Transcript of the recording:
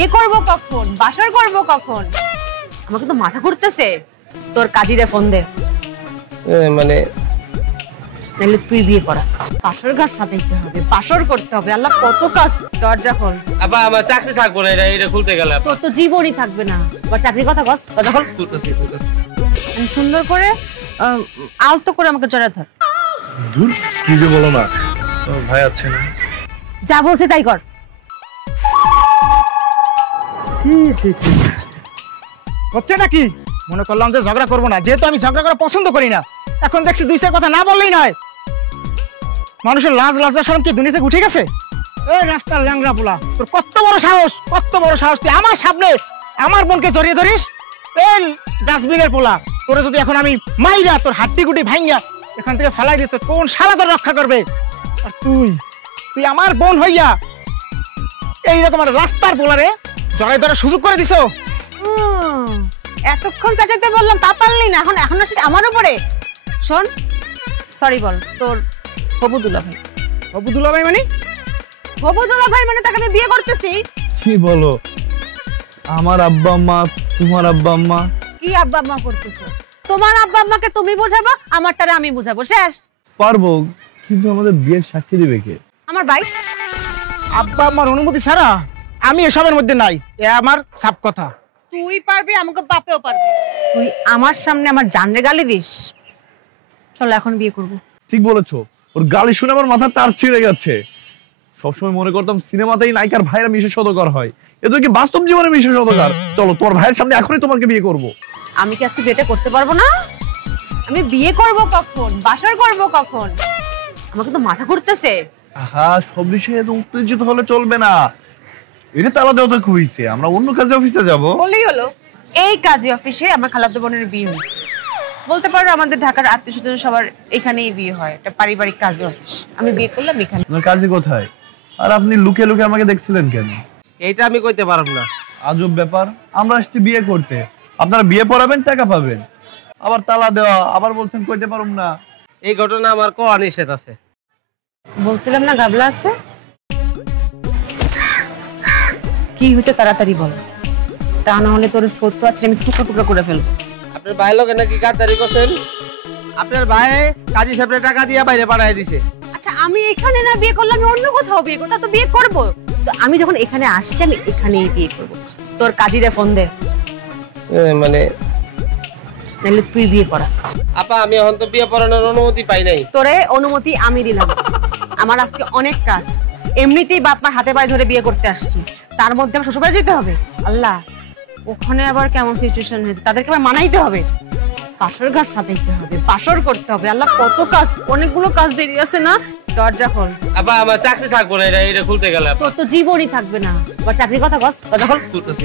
বিয়ে করব কখন, বাসর করব কখন? আমাকে তো মাথা ঘুরতেছে। তোর কাজীরে ফোন দে। মানে নাহলে তুই বিয়ে করা, বাসর ঘর সাজাইতে হবে, বাসর করতে হবে, আল্লাহ কত কাজ। দরজা খোল। আপা আমার চাকরি থাকবো না, এটা খুলতে গেলে তোর তো জীবনই থাকবে না। আবার চাকরির কথা কস। দরজা খোল। খুলতেছি। আমি সুন্দর করে আলতো করে আমাকে জড়া ধর। দূর কি যে বলো না, ভাই আছে না? যা বলছে তাই কর। হচ্ছে নাকি? মনে করলাম যে ঝগড়া করবো না, যেহেতু আমি ঝগড়া করা পছন্দ করি না। এখন দেখছি দুই চার কথা না বললেই নয়। মানুষের লাজ লজ্জা শরম কি দুনিয়া থেকে উঠে গেছে? এই রাস্তার ল্যাংড়া পোলা, তোর কত বড় সাহস, কত বড় সাহস! তুই আমার সামনে আমার বোনকে জড়িয়ে ধরিস? এই ডাস্টবিনের পোলা, তোরে যদি এখন আমি মাইরা তোর হাড্ডি গুটি ভাঙ্গা এখান থেকে ফেলাই দিত, কোন শালা তোর রক্ষা করবে? আর তুই আমার বোন হইয়া এইরকম রাস্তার পোলারে জড়াই ধরার সুযোগ করে দিছো। এতক্ষণ চাচাতে বললাম, তা পারলি না, এখন আসিস আমার উপরে। শোন, সরি বল। তোর হবু দুলাভাই। হবু দুলাভাই মানে? হবু দুলাভাই মানে তাকে আমি বিয়ে করতেছি। কি বলো? আমার আব্বা আম্মা, তোমার আব্বা আম্মা? কি আব্বা আম্মা করতেছো? তোমার আব্বা আম্মাকে তুমি বোঝাবা, আমারটারে আমি বুঝাবো, শেষ। পারবো, কিন্তু আমাদের বিয়ের সাক্ষী দিবে কে? আমার ভাই। আব্বা আমার অনুমতি ছাড়া আমি এসবের মধ্যে নাই, এ আমার সাপ কথা। তুই পারবি, আমাকে বাপেও পারবে। তুই আমার সামনে আমার জানরে গালি দিস? চল এখন বিয়ে করব। ঠিক বলেছো, ওর গালি শুনে আমার মাথা তার ছিঁড়ে গেছে। সবসময় মনে করতাম সিনেমাতেই নায়িকার ভাইরা মিশে সদকার হয়, এ তো কি বাস্তব জীবনে মিশে সদকার। চলো তোমার ভাইয়ের সামনে এখনই তোমাকে বিয়ে করব। আমি কি আজকে বিয়েটা করতে পারবো না? আমি বিয়ে করব কখন, বাসর করব কখন? আমাকে তো মাথা ঘুরতেছে। হ্যাঁ, সব বিষয়ে এত উত্তেজিত হলে চলবে না। এটা তালা দেওয়া তো হইছে, আমরা অন্য কাজে অফিসে যাব। বলেই হলো, এই কাজে অফিসে আমার খালাতো বোনের বিয়ে হয়েছে। বলতে পারো আমাদের ঢাকার আত্মীয়স্বজন সবার এখানেই বিয়ে হয়, এটা পারিবারিক কাজে অফিস। আমি বিয়ে করলাম এখানে। আপনার কাজে কোথায়? আর আপনি লুকে লুকে আমাকে দেখছিলেন কেন? এইটা আমি কইতে পারব না। আজব ব্যাপার, আমরা আসছি বিয়ে করতে, আপনারা বিয়ে পড়াবেন, টাকা পাবেন, আবার তালা দেওয়া, আবার বলছেন কইতে পারুম না। এই ঘটনা আমার কোয়া নিষেধ আছে। বলছিলাম না গাবলা আছে। কি হচ্ছে তাড়াতাড়ি বল, তা না হলে তোর ফটো আছে আমি টুকরো টুকরো করে ফেলবো। আপনার ভাই লোকে নাকি গাদ্দারি করছেন? আপনার ভাই কাজী সাহেবের টাকা দিয়ে বাইরে পাঠায় দিছে। আচ্ছা, আমি এখানে না বিয়ে করলাম, আমি অন্য কোথাও বিয়ে করব, তো বিয়ে করব। তো আমি যখন এখানে আসছি, আমি এখানেই বিয়ে করব। তোর কাজীরে ফোন দে। মানে নাহলে তুই বিয়ে করা। আপা আমি এখন তো বিয়ে পড়ানোর অনুমতি পাই নাই। তোরে অনুমতি আমি দিলাম। আমার আজকে অনেক কাজ, এমনিতেই বাপ মার হাতে পায়ে ধরে বিয়ে করতে আসছি, তার মধ্যে আমার শ্বশুরবাড়ি যেতে হবে। আল্লাহ, ওখানে আবার কেমন সিচুয়েশন হয়েছে, তাদেরকে আবার মানাইতে হবে, বাসর ঘর সাজাইতে হবে, বাসর করতে হবে। আল্লাহ কত কাজ, অনেকগুলো কাজ দেরি আছে না। দরজা খোল। আপা আমার চাকরি থাকবো না, এটা খুলতে গেলে তোর তো জীবনই থাকবে না। আবার চাকরির কথা কস। দরজা খোল। খুলতেছি।